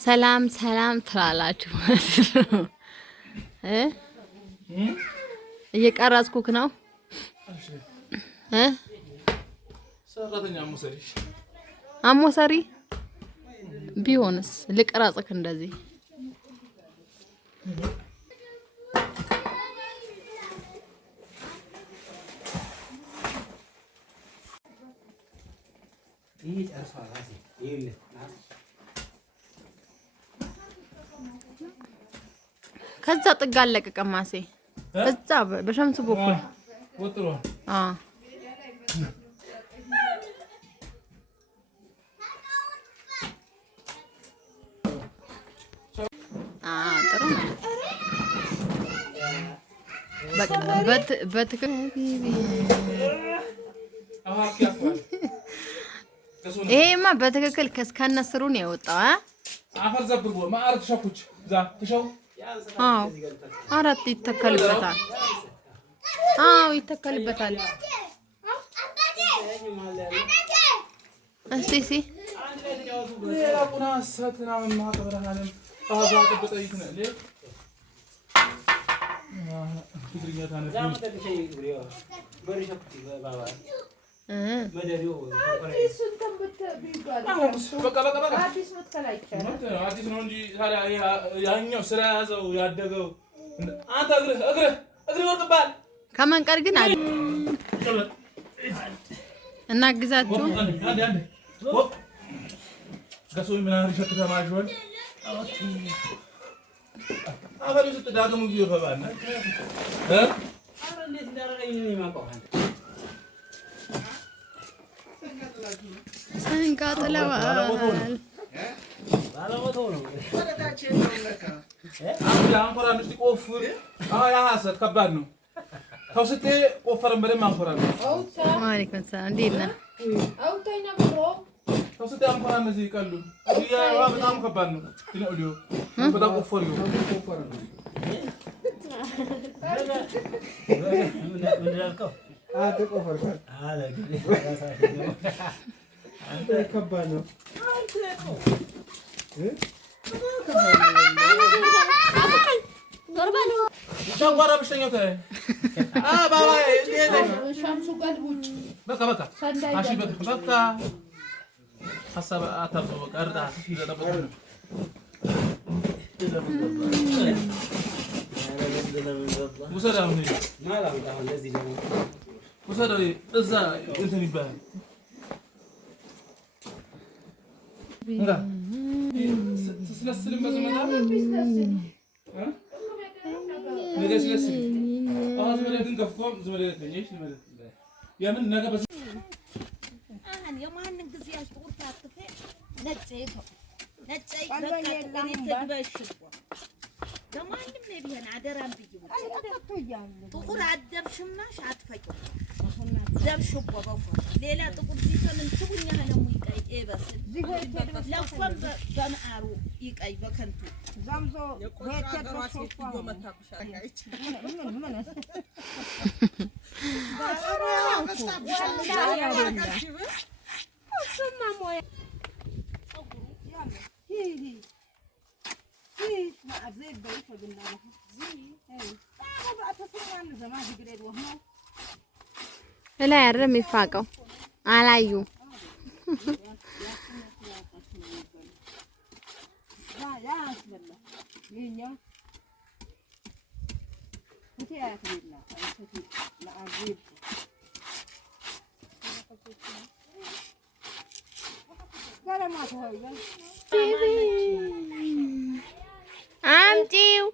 ሰላም ሰላም ትላላችሁ እየቀረጽኩክ ነው ሰራተኛ አሞሰሪ ቢሆንስ ልቀራጽክ እንደዚህ ከዛ ጥጋ አለቀቀማሴ እዛ በሸምሱ በኩል ወጥሯል ጥሩ ነው በትክክል ይሄማ በትክክል ከስካነስሩ ነው የወጣው አፈር ዘብርቦ ማአርት ሸኩች ዛ ተሸው አራት ይተከልበታል አዎ ይተከልበታል እስቲ ያቁና ሰትና ማቀበራለም አዛ ቀበጠይት ነው ለ ትግርኛ ታነፍ መደሪው አዲስ ነው እንጂ ያኛው ስራ ያዘው ያደገው አንተ እግር ወርቅባል ከመንቀር ግን አለ እና ግዛችሁ ገሶይ ምናምን ሸክተ ማሽወል አፈር ስትዳገሙ ይፈባና አረ እንዴት እንዳረጋኝ ነው የማውቀው ሰንቃጥለዋል ባለቦታው ነው ወደታችን ነው ለካ አንኮራ ንስቲ ቆፍር ያ ሀሰት ከባድ ነው ተውስቴ ቆፈረን በደም አንኮራ ነው ወአለይኩም ሰላም እንዴት ነህ አውጣይና ብሮ ተውስቴ አንኮራ እነዚህ ይቀሉ ያ በጣም ከባድ ነው ትነውሊዮ በጣም ቆፈሪዮ ምን ያልከው ቆፈርካል አለ ግዴ አንተ ከባድ ነው ኖርማል ሻጓራ በሽተኛው ታይ ባባይ እንዴት ሻምሱ ቀልቡጭ በቃ አሺ በቃ ሐሳብ አታብዙ በቃ እርዳ ይዘጠበቁ ወሰዳው ነው ማላም ታው ለዚህ ነው ወሰዳው እዛ እንትን ይባላል እንዳ ስለስልም በዘመና ነገ ስለስል አሁን ዘመድን ከፍቶም ዘመድ ተኝሽ ማለት ያምን ነገ በስ አሁን የማንን ጊዜ ያስቆርጣ አጥፈ ነጨይቶ ነጨይ በቃ ተድበሽ ለማንም ቢሆን አደራም ቢዩ ጥቁር አደብሽማሽ አትፈቂው ደብሽ ቆበፎ ሌላ ጥቁር ሲሆን እንትቡኛ ነው ይቀይ ኤበስል ለፈም በመአሩ ይቀይ በከንቱ ዛምዞ ወተደረሽ ቆሞ መታብሻል አይች ምን ላይ አይደለም የሚፋቀው አላዩ አምጪው